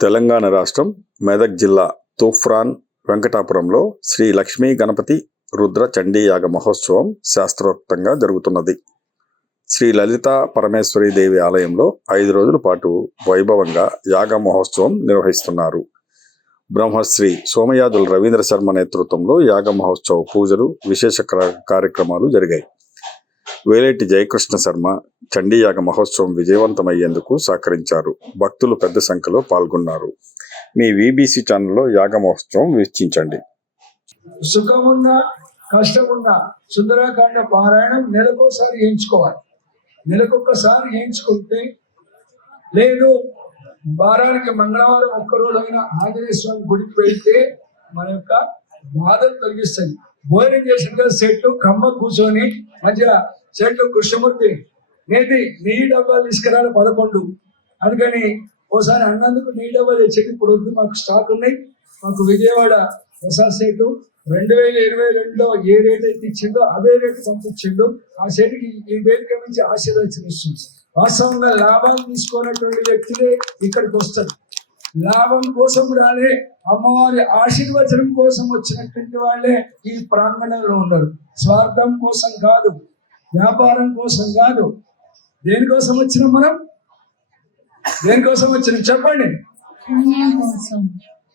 తెలంగాణ రాష్ట్రం మెదక్ జిల్లా తూఫ్రాన్ వెంకటాపురంలో శ్రీ లక్ష్మీ గణపతి రుద్ర చండీ యాగ మహోత్సవం శాస్త్రోక్తంగా జరుగుతున్నది. శ్రీ లలితా పరమేశ్వరి దేవి ఆలయంలో 5 రోజుల పాటు వైభవంగా యాగ మహోత్సవం నిర్వహిస్తున్నారు. బ్రహ్మశ్రీ సోమయాజుల రవీంద్ర శర్మ నేతృత్వంలో యాగ మహోత్సవ పూజలు, విశేష కార్యక్రమాలు జరిగాయి. వేలేటి జయకృష్ణ శర్మ చండీయాగ మహోత్సవం విజయవంతమయ్యేందుకు సహకరించారు. భక్తులు పెద్ద సంఖ్యలో పాల్గొన్నారు. మీ వీబీసీ ఛానల్లో యాగ మహోత్సవం వీక్షించండి. సుఖమున్నా కష్టమున్నా సుందరకాండ పారాయణం నెలకోసారి చేయించుకోవాలి. నెలకొకసారి చేయించుకుంటే, లేదు వారానికి మంగళవారం ఒక్కరోజైనా ఆంజనేయ స్వామి గుడికి వెళ్తే మన యొక్క బాధలు తొలగిస్తుంది. భోజనం చేసిన సెట్టు కమ్మ కూర్చొని మంచిగా చెట్టు కృష్ణమూర్తి నేటి నెయ్యి డబ్బాలు తీసుకురాలి 11. అందుకని ఓసారి అన్నందుకు నెయ్యి డబ్బాలు తెచ్చేది. ఇప్పుడు వద్దు, మాకు స్టాక్ ఉన్నాయి. మాకు విజయవాడ ప్రసాద్ సెట్టు 2022లో ఏ రేట్ అయితే ఇచ్చిందో అవే రేటు పంపించిండు. ఆ సెట్కి ఈ వేదిక నుంచి ఆశీర్వదిస్తుంది. వాస్తవంగా లాభాలు తీసుకున్నటువంటి వ్యక్తులే ఇక్కడికి వస్తారు. లాభం కోసం రాలే, అమ్మవారి ఆశీర్వచనం కోసం వచ్చినటువంటి వాళ్ళే ఈ ప్రాంగణంలో ఉన్నారు. స్వార్థం కోసం కాదు, వ్యాపారం కోసం కాదు. దేనికోసం వచ్చినాం మనం? దేనికోసం వచ్చినాం చెప్పండి?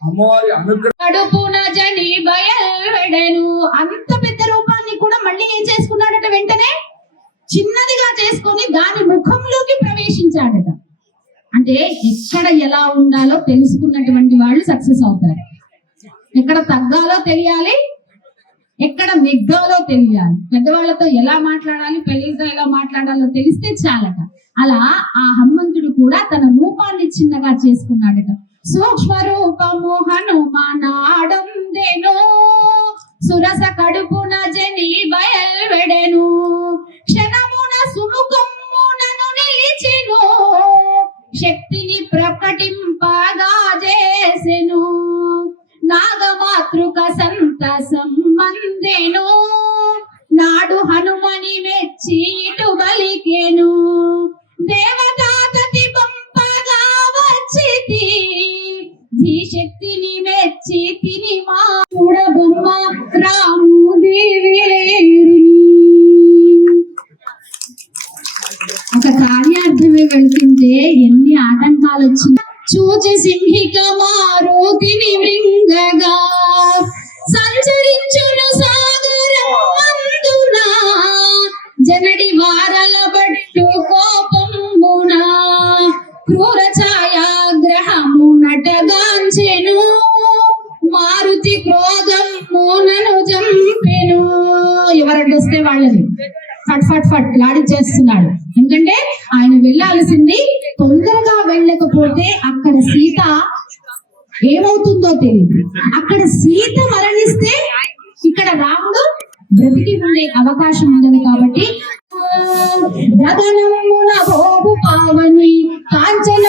అమ్మవారి అనుగ్రహం. అంత పెద్ద రూపాన్ని కూడా మళ్ళీ ఏం చేసుకున్నాడట? వెంటనే చిన్నదిగా చేసుకొని దాని ముఖంలోకి ప్రవేశించాడట. అంటే ఎక్కడ ఎలా ఉండాలో తెలుసుకున్నటువంటి వాళ్ళు సక్సెస్ అవుతారు. ఎక్కడ తగ్గాలో తెలియాలి, ఎక్కడ నెగ్గాలో తెలియాలి. పెద్దవాళ్ళతో ఎలా మాట్లాడాలి, పిల్లలతో ఎలా మాట్లాడాలో తెలిస్తే చాలట. అలా ఆ హనుమంతుడు కూడా తన రూపాన్ని చిన్నగా చేసుకున్నాడట. సూక్ష్మ రూపము హనుమానాడందెను, సురస కడుపున జని బయల్వెడెను, క్షణమున సుముఖమునను నిలిచెను, శక్తిని ప్రకటింపగా చేసెను, నాగమాతృక సంతసం మందెను, నాడు హనుమని మెచ్చి ఇటు బలికెను, దేవతాతతి పంపగా వచ్చితి, ఈ శక్తిని మెచ్చి తిని మా బొమ్మ రాముదేవేరిని. ఒక కార్యార్థమే వెళ్తుంటే ఎన్ని ఆటంకాలు వచ్చినా చూచి సింహిక మారుతిని మృంగగా, సంచరించును సాగరమందున, జనడి వారల బట్టు కోపమున, క్రూర ఛాయాగ్రహము నటగాంచెను, మారుతి క్రోధమునను చంపెను. ఎవరడ్డొస్తే వాళ్ళని ఫట్ ఫట్ ఫట్ లాడిచ్చేస్తున్నాడు. ఎందుకంటే ఆయన వెళ్ళాల్సింది, తొందరగా వెళ్ళకపోతే అక్కడ సీత ఏమవుతుందో తెలియదు. అక్కడ సీత మరణిస్తే ఇక్కడ రాముడు బ్రతికి ఉండే అవకాశం ఉండదు. కాబట్టి గగనమున భోగు పావని కాంచన